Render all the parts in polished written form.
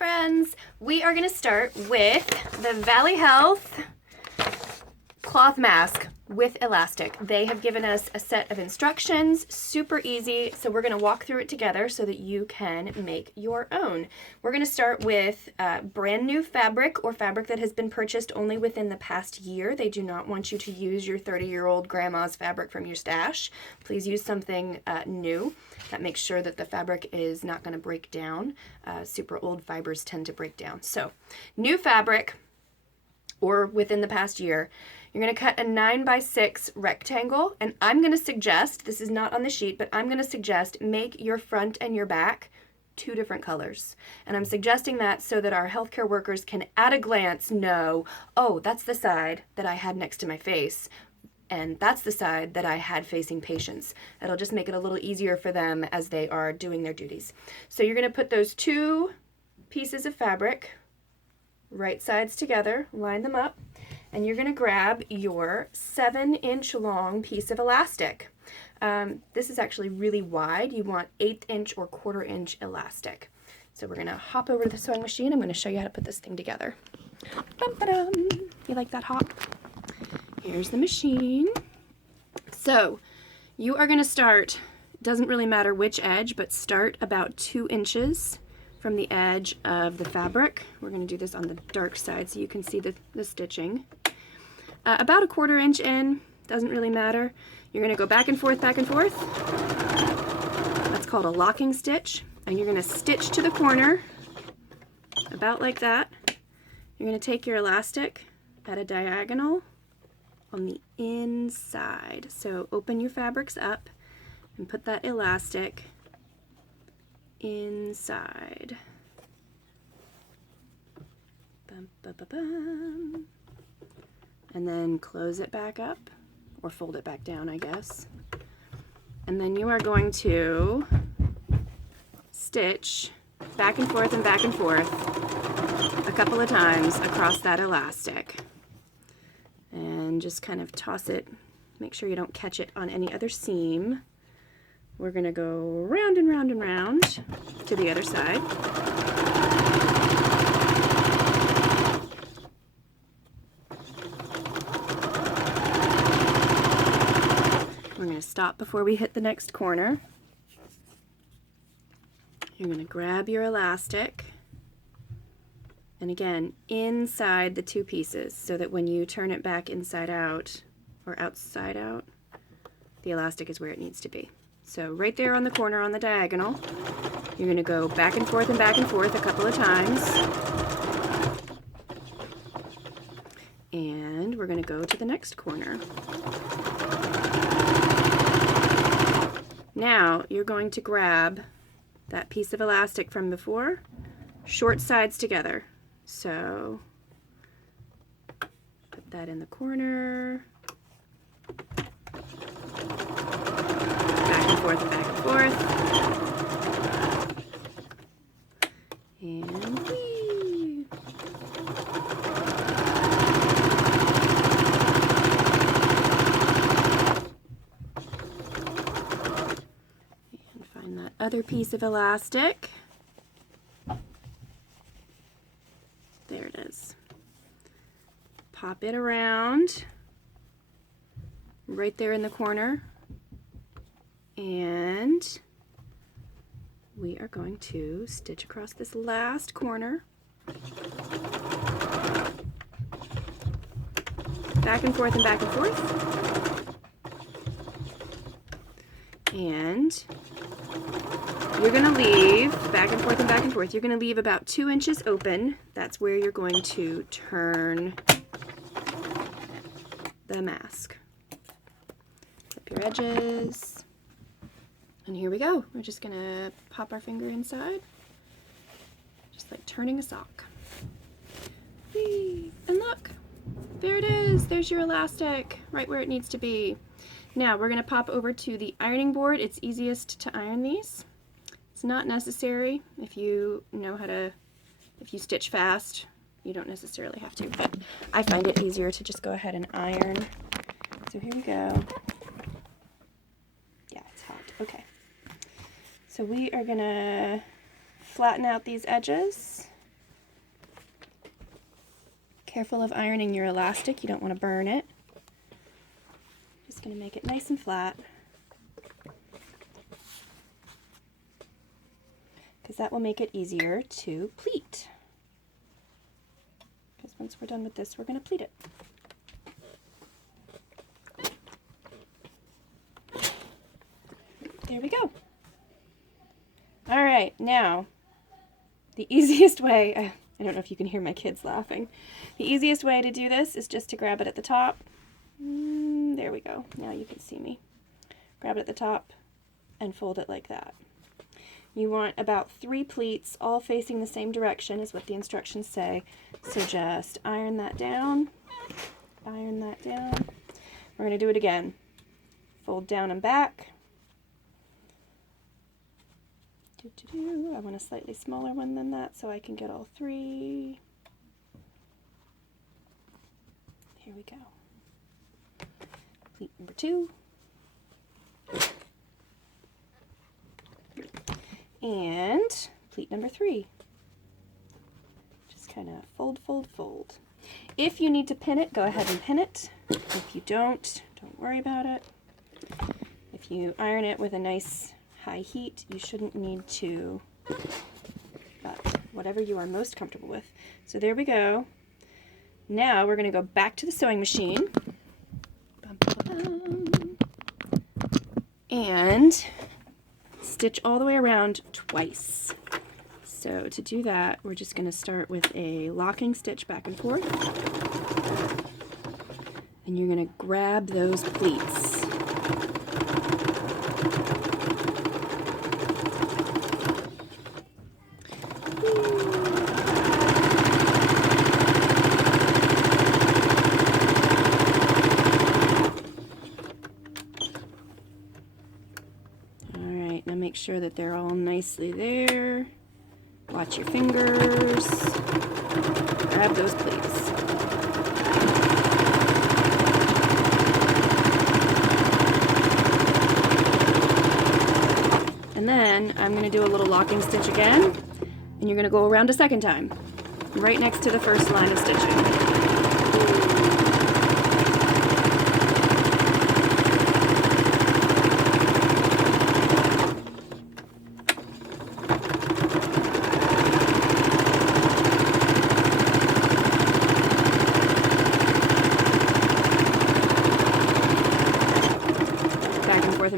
friends, we are going to start with the Valley Health cloth mask with elastic. They have given us a set of instructions, super easy, so we're going to walk through it together so that you can make your own. We're going to start with brand new fabric or fabric that has been purchased only within the past year. They do not want you to use your 30-year-old grandma's fabric from your stash. Please use something new. That makes sure that the fabric is not going to break down. Super old fibers tend to break down. So, new fabric or within the past year. You're going to cut a 9x6 rectangle, and I'm going to suggest, this is not on the sheet, but I'm going to suggest make your front and your back two different colors. And I'm suggesting that so that our healthcare workers can at a glance know, oh, that's the side that I had next to my face, and that's the side that I had facing patients. It'll just make it a little easier for them as they are doing their duties. So you're going to put those two pieces of fabric right sides together, line them up, and you're going to grab your 7-inch long piece of elastic. This is actually really wide. You want 1/8 inch or 1/4 inch elastic. So we're going to hop over to the sewing machine. I'm going to show you how to put this thing together. Bum-ba-dum. You like that hop? Here's the machine. So you are going to start, doesn't really matter which edge, but start about 2 inches from the edge of the fabric. We're going to do this on the dark side so you can see the stitching. About 1/4 inch in, doesn't really matter. You're going to go back and forth, back and forth. That's called a locking stitch. And you're going to stitch to the corner, about like that. You're going to take your elastic at a diagonal on the inside. So open your fabrics up and put that elastic inside. Bum, bum, bum, bum. And then close it back up, or fold it back down, I guess. And then you are going to stitch back and forth and back and forth a couple of times across that elastic. And just kind of toss it, make sure you don't catch it on any other seam. We're going to go round and round and round to the other side. We're going to stop before we hit the next corner. You're going to grab your elastic, and again, inside the two pieces, so that when you turn it back inside out, or outside out, the elastic is where it needs to be. So right there on the corner on the diagonal, you're going to go back and forth a couple of times. And we're going to go to the next corner. Now you're going to grab that piece of elastic from before, short sides together. So put that in the corner. Forth and back and forth. And whee. And find that other piece of elastic. There it is. Pop it around right there in the corner. And we are going to stitch across this last corner. Back and forth and back and forth. And you're going to leave, back and forth and back and forth, you're going to leave about 2 inches open. That's where you're going to turn the mask. Flip your edges. And here we go. We're just going to pop our finger inside, just like turning a sock. Whee! And look, there it is. There's your elastic, right where it needs to be. Now we're going to pop over to the ironing board. It's easiest to iron these. It's not necessary if you know how to, if you stitch fast, you don't necessarily have to, but I find it easier to just go ahead and iron. So here we go. Yeah, it's hot. Okay. So we are going to flatten out these edges Careful of ironing your elastic, you don't want to burn it. Just going to make it nice and flat, because that will make it easier to pleat. Because once we're done with this, we're going to pleat it. There we go. All right, now the easiest way, I don't know if you can hear my kids laughing. The easiest way to do this is just to grab it at the top. There we go. Now you can see me. Grab it at the top and fold it like that. You want about 3 pleats all facing the same direction is what the instructions say. So just iron that down. Iron that down. We're going to do it again. Fold down and back. I want a slightly smaller one than that so I can get all 3. Here we go. Pleat number 2. And pleat number 3. Just kind of fold, fold, fold. If you need to pin it, go ahead and pin it. If you don't worry about it. If you iron it with a nice high heat, you shouldn't need to, but whatever you are most comfortable with. So there we go. Now we're going to go back to the sewing machine and stitch all the way around twice. So to do that, we're just going to start with a locking stitch back and forth, and you're going to grab those pleats. Now make sure that they're all nicely there. Watch your fingers. Grab those pleats. And then I'm going to do a little locking stitch again, and you're going to go around a second time, right next to the first line of stitching.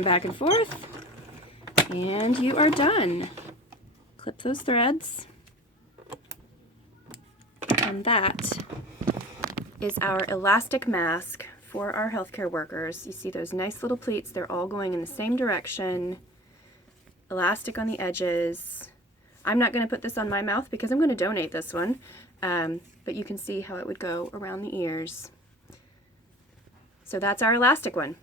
Back and forth, and you are done. Clip those threads, and that is our elastic mask for our healthcare workers. You see those nice little pleats, they're all going in the same direction, elastic on the edges. I'm not going to put this on my mouth because I'm going to donate this one, but you can see how it would go around the ears. So that's our elastic one.